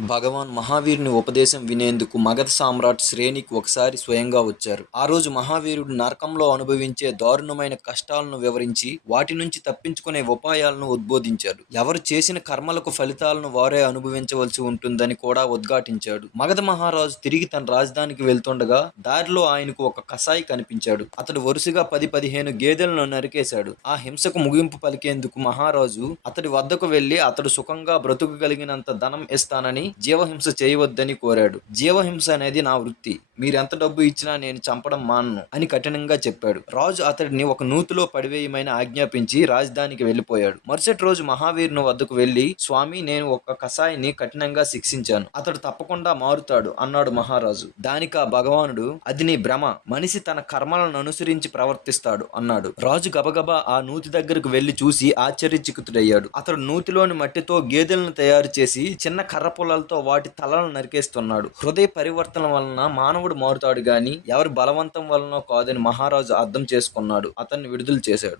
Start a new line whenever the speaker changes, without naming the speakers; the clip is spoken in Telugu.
భగవాన్ మహావీరుని ఉపదేశం వినేందుకు మగధ సామ్రాట్ శ్రేణికి ఒకసారి స్వయంగా వచ్చారు. ఆ రోజు మహావీరుడు నరకంలో అనుభవించే దారుణమైన కష్టాలను వివరించి వాటి నుంచి తప్పించుకునే ఉపాయాలను ఉద్బోధించాడు. ఎవరు చేసిన కర్మలకు ఫలితాలను వారే అనుభవించవలసి ఉంటుందని కూడా ఉద్ఘాటించాడు. మగధ మహారాజు తిరిగి తన రాజధానికి వెళ్తుండగా దారిలో ఆయనకు ఒక కసాయి కనిపించాడు. అతడు వరుసగా పది పదిహేను గేదెలను నరికేశాడు. ఆ హింసకు ముగింపు పలికేందుకు మహారాజు అతడి వద్దకు వెళ్ళి అతడు సుఖంగా బ్రతుకగలిగినంత ధనం ఇస్తానని జీవహింస చేయవద్దని కోరాడు. జీవహింస అనేది నా వృత్తి. మీరెంత డబ్బు ఇచ్చినా నేను చంపడం మానను అని కఠినంగా చెప్పాడు. రాజు అతడిని ఒక నూతిలో పడివేయమని ఆజ్ఞాపించి రాజధానికి వెళ్ళిపోయాడు మరుసటి రోజు మహావీరుని వద్దకు వెళ్ళి స్వామి నేను ఒక కసాయిని కఠినంగా శిక్షించాను. అతడు తప్పకుండా మారుతాడు అన్నాడు మహారాజు. దానికి ఆ భగవానుడు అది నీ భ్రమ. మనిషి తన కర్మలను అనుసరించి ప్రవర్తిస్తాడు అన్నాడు. రాజు గబగబా ఆ నూతి దగ్గరకు వెళ్ళి చూసి ఆశ్చర్యచికుతుడయ్యాడు. అతడు నూతిలోని మట్టితో గేదెలను తయారు చేసి చిన్న కర్ర పొలాలు పొలాలతో వాటి తలలను నరికేస్తున్నాడు. హృదయ పరివర్తన వలన మానవుడు మారుతాడు గాని ఎవరి బలవంతం వలన కాదని మహారాజు అర్థం చేసుకున్నాడు. అతన్ని విడుదల చేశాడు.